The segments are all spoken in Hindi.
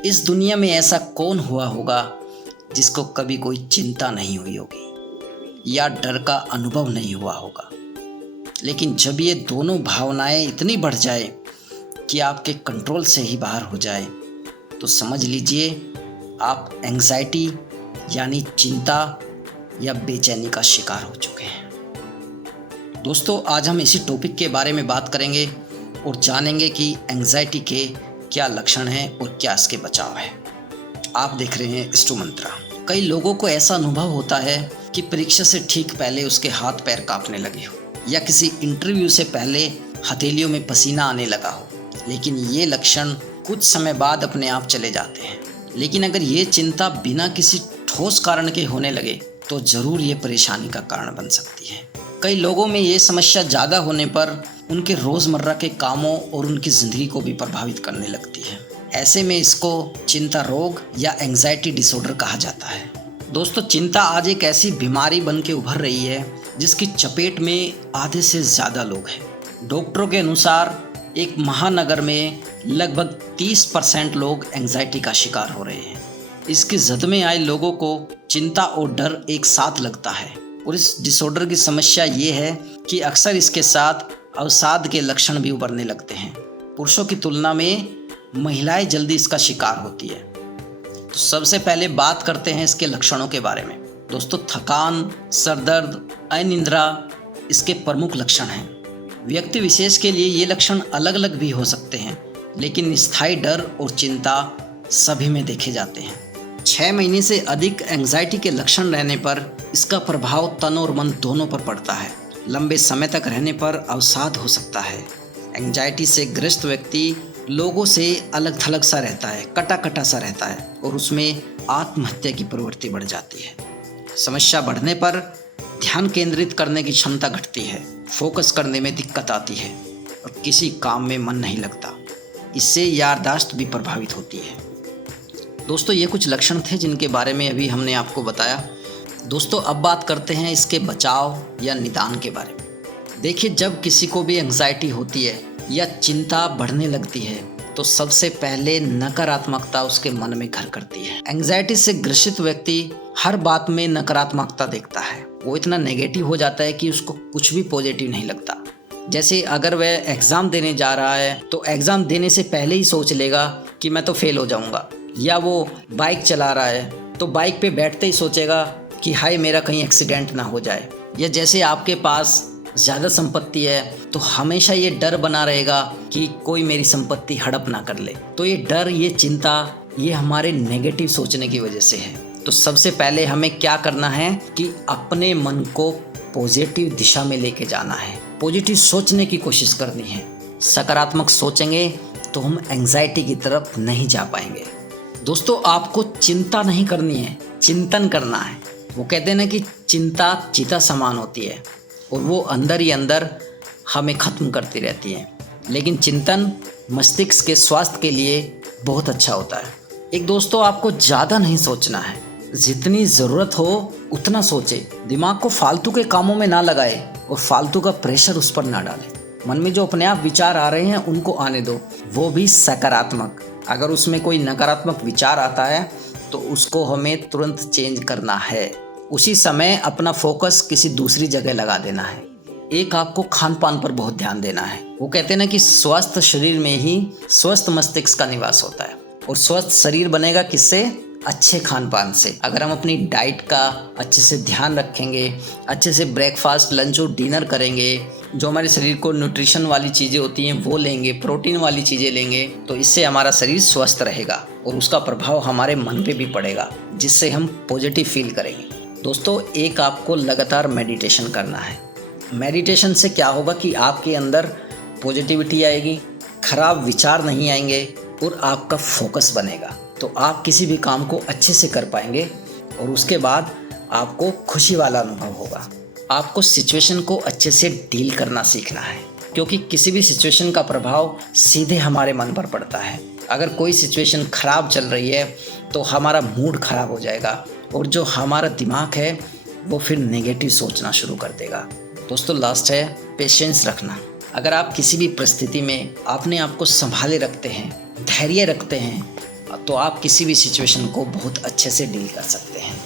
इस दुनिया में ऐसा कौन हुआ होगा जिसको कभी कोई चिंता नहीं हुई होगी या डर का अनुभव नहीं हुआ होगा। लेकिन जब ये दोनों भावनाएं इतनी बढ़ जाए कि आपके कंट्रोल से ही बाहर हो जाए तो समझ लीजिए आप एंग्जाइटी यानी चिंता या बेचैनी का शिकार हो चुके हैं। दोस्तों, आज हम इसी टॉपिक के बारे में बात करेंगे और जानेंगे कि एंग्जाइटी के क्या लक्षण हैं और क्या इसके बचाव है। आप देख रहे हैं स्टू मंत्रा। कई लोगों को ऐसा अनुभव होता है कि परीक्षा से ठीक पहले उसके हाथ पैर कांपने लगे हो या किसी इंटरव्यू से पहले हथेलियों में पसीना आने लगा हो, लेकिन ये लक्षण कुछ समय बाद अपने आप चले जाते हैं। लेकिन अगर ये चिंता बिना किसी ठोस कारण के होने लगे तो ज़रूर ये परेशानी का कारण बन सकती है। कई लोगों में ये समस्या ज़्यादा होने पर उनके रोज़मर्रा के कामों और उनकी ज़िंदगी को भी प्रभावित करने लगती है। ऐसे में इसको चिंता रोग या एंग्जाइटी डिसऑर्डर कहा जाता है। दोस्तों, चिंता आज एक ऐसी बीमारी बन के उभर रही है जिसकी चपेट में आधे से ज़्यादा लोग हैं। डॉक्टरों के अनुसार एक महानगर में लगभग 30% लोग एंग्जाइटी का शिकार हो रहे हैं। इसकी जद में आए लोगों को चिंता और डर एक साथ लगता है और इस डिसऑर्डर की समस्या ये है कि अक्सर इसके साथ अवसाद के लक्षण भी उभरने लगते हैं। पुरुषों की तुलना में महिलाएं जल्दी इसका शिकार होती है। तो सबसे पहले बात करते हैं इसके लक्षणों के बारे में। दोस्तों, थकान, सरदर्द, अनिद्रा इसके प्रमुख लक्षण हैं। व्यक्ति विशेष के लिए ये लक्षण अलग अलग भी हो सकते हैं, लेकिन स्थायी डर और चिंता सभी में देखे जाते हैं। 6 महीने से अधिक एंग्जाइटी के लक्षण रहने पर इसका प्रभाव तन और मन दोनों पर पड़ता है। लंबे समय तक रहने पर अवसाद हो सकता है। एंग्जाइटी से ग्रस्त व्यक्ति लोगों से अलग थलग सा रहता है, कटा कटा सा रहता है और उसमें आत्महत्या की प्रवृत्ति बढ़ जाती है। समस्या बढ़ने पर ध्यान केंद्रित करने की क्षमता घटती है, फोकस करने में दिक्कत आती है और किसी काम में मन नहीं लगता। इससे याददाश्त भी प्रभावित होती है। दोस्तों, ये कुछ लक्षण थे जिनके बारे में अभी हमने आपको बताया। दोस्तों, अब बात करते हैं इसके बचाव या निदान के बारे में। देखिए, जब किसी को भी एंग्जाइटी होती है या चिंता बढ़ने लगती है तो सबसे पहले नकारात्मकता उसके मन में घर करती है। एंग्जाइटी से ग्रसित व्यक्ति हर बात में नकारात्मकता देखता है। वो इतना नेगेटिव हो जाता है कि उसको कुछ भी पॉजिटिव नहीं लगता। जैसे अगर वह एग्ज़ाम देने जा रहा है तो एग्ज़ाम देने से पहले ही सोच लेगा कि मैं तो फेल हो जाऊंगा, या वो बाइक चला रहा है तो बाइक पे बैठते ही सोचेगा कि हाय मेरा कहीं एक्सीडेंट ना हो जाए। या जैसे आपके पास ज़्यादा संपत्ति है तो हमेशा ये डर बना रहेगा कि कोई मेरी संपत्ति हड़प ना कर ले। तो ये डर, ये चिंता, ये हमारे नेगेटिव सोचने की वजह से है। तो सबसे पहले हमें क्या करना है कि अपने मन को पॉजिटिव दिशा में लेके जाना है। पॉजिटिव सोचने की कोशिश करनी है। सकारात्मक सोचेंगे तो हम एंग्जाइटी की तरफ नहीं जा पाएंगे। दोस्तों, आपको चिंता नहीं करनी है, चिंतन करना है। वो कहते हैं ना कि चिंता चीता समान होती है और वो अंदर ही अंदर हमें ख़त्म करती रहती है, लेकिन चिंतन मस्तिष्क के स्वास्थ्य के लिए बहुत अच्छा होता है। एक दोस्तों, आपको ज़्यादा नहीं सोचना है, जितनी ज़रूरत हो उतना सोचे। दिमाग को फालतू के कामों में ना लगाए और फालतू का प्रेशर उस पर ना डालें। मन में जो अपने आप विचार आ रहे हैं उनको आने दो, वो भी सकारात्मक। अगर उसमें कोई नकारात्मक विचार आता है तो उसको हमें तुरंत चेंज करना है। उसी समय अपना फोकस किसी दूसरी जगह लगा देना है। एक, आपको खान पान पर बहुत ध्यान देना है। वो कहते हैं ना कि स्वस्थ शरीर में ही स्वस्थ मस्तिष्क का निवास होता है और स्वस्थ शरीर बनेगा किससे? अच्छे खान पान से। अगर हम अपनी डाइट का अच्छे से ध्यान रखेंगे, अच्छे से ब्रेकफास्ट, लंच और डिनर करेंगे, जो हमारे शरीर को न्यूट्रिशन वाली चीज़ें होती हैं वो लेंगे, प्रोटीन वाली चीज़ें लेंगे, तो इससे हमारा शरीर स्वस्थ रहेगा और उसका प्रभाव हमारे मन पे भी पड़ेगा, जिससे हम पॉजिटिव फील करेंगे। दोस्तों, एक, आपको लगातार मेडिटेशन करना है। मेडिटेशन से क्या होगा कि आपके अंदर पॉजिटिविटी आएगी, खराब विचार नहीं आएंगे और आपका फोकस बनेगा। तो आप किसी भी काम को अच्छे से कर पाएंगे और उसके बाद आपको खुशी वाला अनुभव होगा। आपको सिचुएशन को अच्छे से डील करना सीखना है, क्योंकि किसी भी सिचुएशन का प्रभाव सीधे हमारे मन पर पड़ता है। अगर कोई सिचुएशन ख़राब चल रही है तो हमारा मूड ख़राब हो जाएगा और जो हमारा दिमाग है वो फिर नेगेटिव सोचना शुरू कर देगा। दोस्तों, लास्ट है पेशेंस रखना। अगर आप किसी भी परिस्थिति में अपने आप को संभाले रखते हैं, धैर्य रखते हैं, तो आप किसी भी सिचुएशन को बहुत अच्छे से डील कर सकते हैं।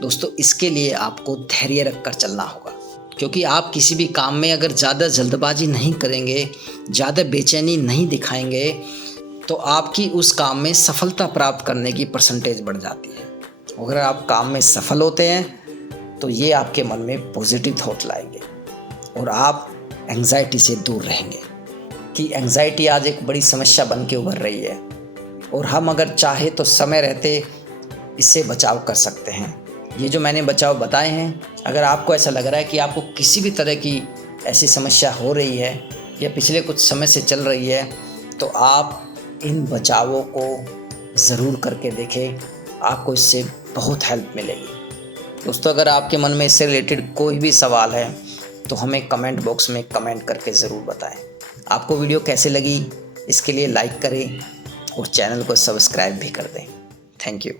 दोस्तों, इसके लिए आपको धैर्य रखकर चलना होगा, क्योंकि आप किसी भी काम में अगर ज़्यादा जल्दबाजी नहीं करेंगे, ज़्यादा बेचैनी नहीं दिखाएंगे, तो आपकी उस काम में सफलता प्राप्त करने की परसेंटेज बढ़ जाती है। अगर आप काम में सफल होते हैं तो ये आपके मन में पॉजिटिव थॉट लाएंगे और आप एंग्जाइटी से दूर रहेंगे, कि एंग्जाइटी आज एक बड़ी समस्या बन के उभर रही है और हम अगर चाहे तो समय रहते इससे बचाव कर सकते हैं। ये जो मैंने बचाव बताए हैं, अगर आपको ऐसा लग रहा है कि आपको किसी भी तरह की ऐसी समस्या हो रही है या पिछले कुछ समय से चल रही है, तो आप इन बचावों को ज़रूर करके देखें, आपको इससे बहुत हेल्प मिलेगी। दोस्तों, अगर आपके मन में इससे रिलेटेड कोई भी सवाल है तो हमें कमेंट बॉक्स में कमेंट करके ज़रूर बताएं। आपको वीडियो कैसे लगी इसके लिए लाइक करें और चैनल को सब्सक्राइब भी कर दें। Thank you.